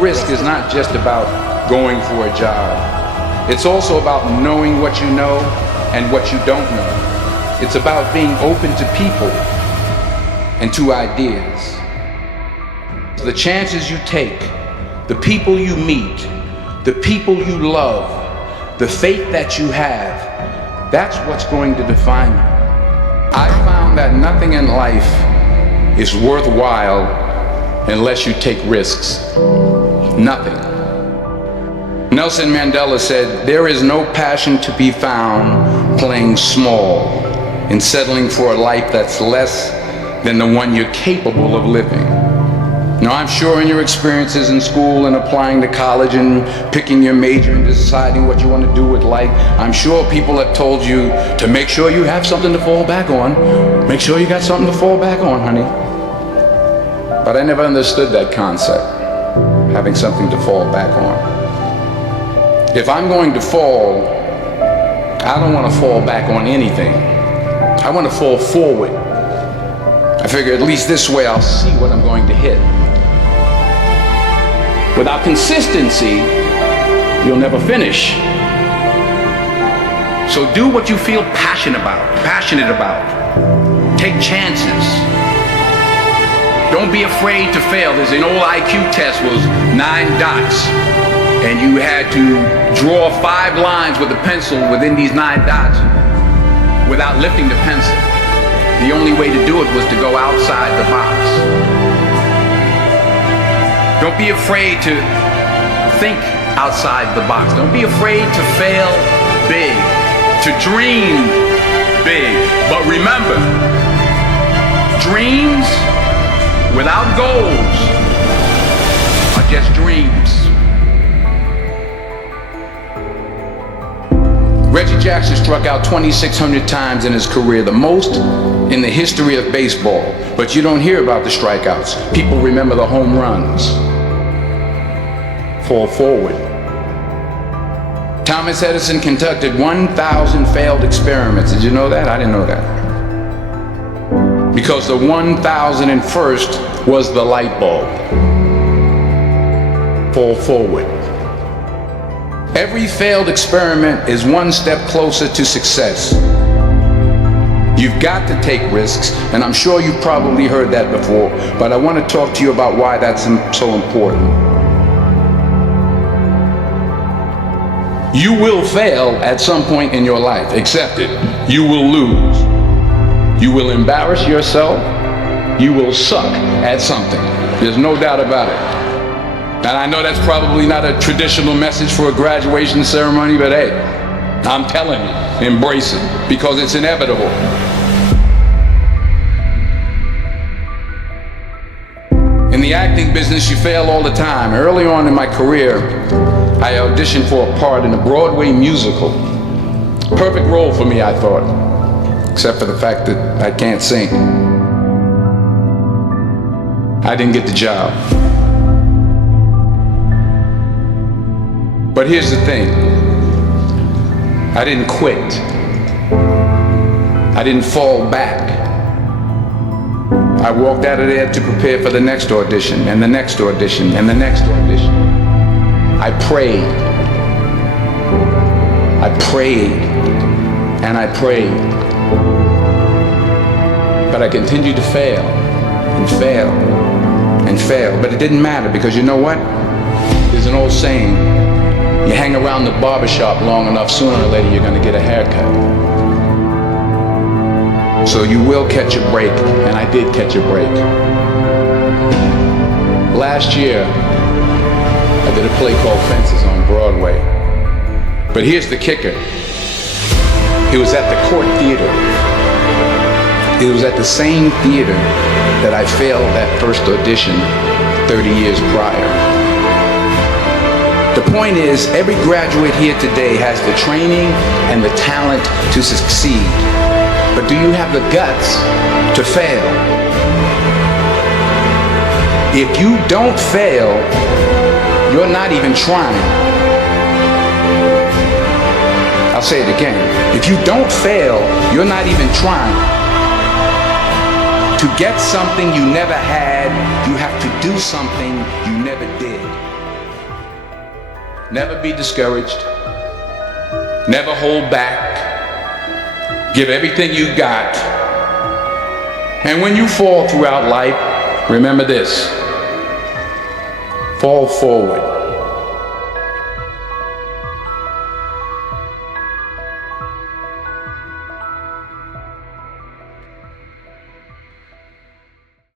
Risk is not just about going for a job. It's also about knowing what you know and what you don't know. It's about being open to people and to ideas. The chances you take, the people you meet, the people you love, the faith that you have, that's what's going to define you. I found that nothing in life is worthwhile unless you take risks. Nothing. Nelson Mandela said, "There is no passion to be found playing small and settling for a life that's less than the one you're capable of living." Now, I'm sure in your experiences in school and applying to college and picking your major and deciding what you want to do with life, I'm sure people have told you to make sure you have something to fall back on. Make sure you got something to fall back on, honey. But I never understood that concept, having something to fall back on. If I'm going to fall, I don't want to fall back on anything. I want to fall forward. I figure at least this way I'll see what I'm going to hit. Without consistency, you'll never finish. So do what you feel passionate about. Take chances. Don't be afraid to fail. There's an old IQ test was 9 dots, and you had to draw 5 lines with a pencil within these 9 dots without lifting the pencil. The only way to do it was to go outside the box. Don't be afraid to think outside the box. Don't be afraid to fail big, to dream big. But remember, dreams without goals are just dreams. Reggie Jackson struck out 2,600 times in his career, the most in the history of baseball. But you don't hear about the strikeouts. People remember the home runs. Fall forward. Thomas Edison conducted 1,000 failed experiments. Did you know that? I didn't know that. Because the 1,001st was the light bulb. Fall forward. Every failed experiment is one step closer to success. You've got to take risks, and I'm sure you've probably heard that before, but I want to talk to you about why that's so important. You will fail at some point in your life. Accept it. You will lose. You will embarrass yourself. You will suck at something. There's no doubt about it. And I know that's probably not a traditional message for a graduation ceremony, but hey, I'm telling you, embrace it, because it's inevitable. In the acting business, you fail all the time. Early on in my career, I auditioned for a part in a Broadway musical. Perfect role for me, I thought, except for the fact that I can't sing. I didn't get the job. But here's the thing. I didn't quit. I didn't fall back. I walked out of there to prepare for the next audition, and the next audition, and the next audition. I prayed. I prayed. And I prayed. But I continued to fail, and fail, and fail. But it didn't matter, because you know what? There's an old saying. You hang around the barbershop long enough, sooner or later you're going to get a haircut. So you will catch a break, and I did catch a break. Last year, I did a play called Fences on Broadway. But here's the kicker. It was at the Court Theater. It was at the same theater that I failed that first audition 30 years prior. The point is, every graduate here today has the training and the talent to succeed. But do you have the guts to fail? If you don't fail, you're not even trying. I'll say it again. If you don't fail, you're not even trying. To get something you never had, you have to do something you never did. Never be discouraged. Never hold back. Give everything you got. And when you fall throughout life, remember this: fall forward.